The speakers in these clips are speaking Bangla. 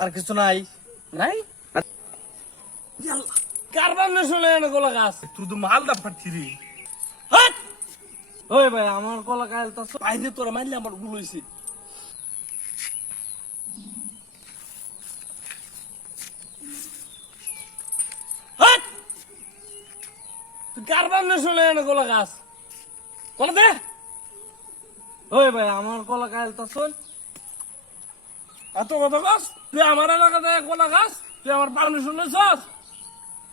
আর কিছু নাই নাই কারবার না শুনে এনে কলা গাছ তুই তো মালদা ফাটছিলি। হাট ওই ভাই আমার কলা কাল তো বাইরে তোরা মারলে আমার ভুল হয়েছে হাট তুই কারবার না শুনে এনে কলা গাছ কলা দে ওই ভাই আমার কলা কাল তো শোন এত কথা গাছ তুই আমার এলাকাতে কলা গাছ তুই আমার পারমিশন লইছস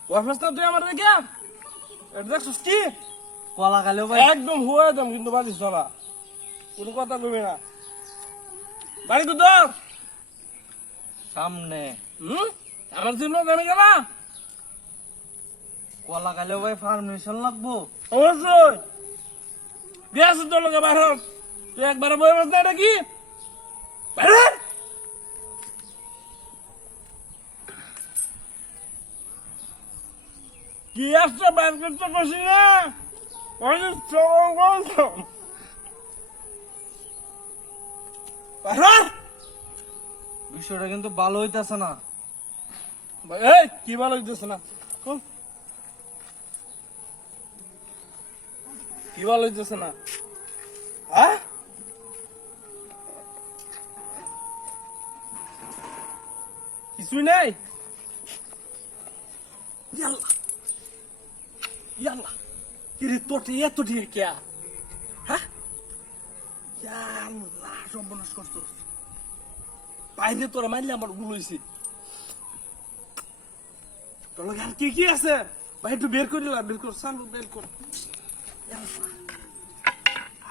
ওয়াফেসটা তুই আমার দেখে এটা দেখছিস কি কলা কালেও ভাই একদম হয়ে দাম কিন্তু বাজিস চলা কোনো কথা কবি না বাড়ি কোথাও সামনে আমার জন্য জানি গেলা কলা কালেও ভাই পারমিশন লাগবো। অবশ্যই দিয়ে আসুন তোর লোকে বাইর হ। তুই একবারে বই বাস না এটা কি বাইর হ। কি আসছে বাইর করতে বসি না অনেক বিষয়টা কিন্তু ভালো হইতাছে না। এই কি ভালো হইতেছে না হুম? কি ভালো হইতেছে না হ্যাঁ কিছুই নাই ইয়াল্লা ইয়াল্লা কিরে তোর এত ঠিক কে হ্যাঁ ইয়াল্লা সর্বনাশ করছস বাইরে তোরা মারলে আমার ভুল হয়েছে তোর লগে আর কি কি আছে ভাই একটু বের করিলা বের কর চালু বের কর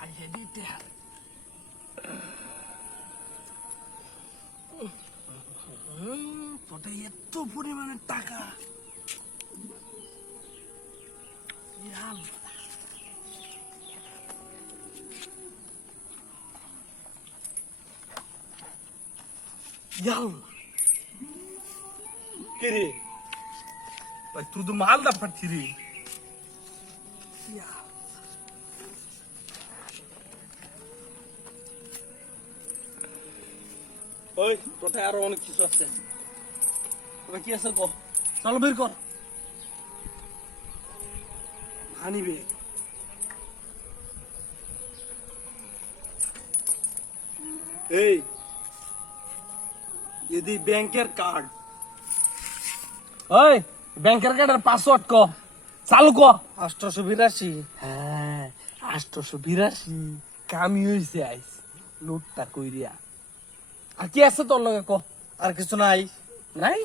আই হেড ইট তোটা এত পরিমাণের টাকা ইয়াল্লা ইয়াল্লা কে রে ভাই তুই তো মালদা ফাটছিলি। ওই তোটা আরো অনেক কিছু আছে তোটা কি আছে কর চলো বের কর আনিবে এই এদি ব্যাংকের কার্ড ওই ব্যাংকের কার্ডের পাসওয়ার্ড ক চালু ক 882 হ্যাঁ 882 কামি হইছে আইস লুটটা কইরিয়া আর কি আছে তোর লগে ক আর কিছু নাই নাই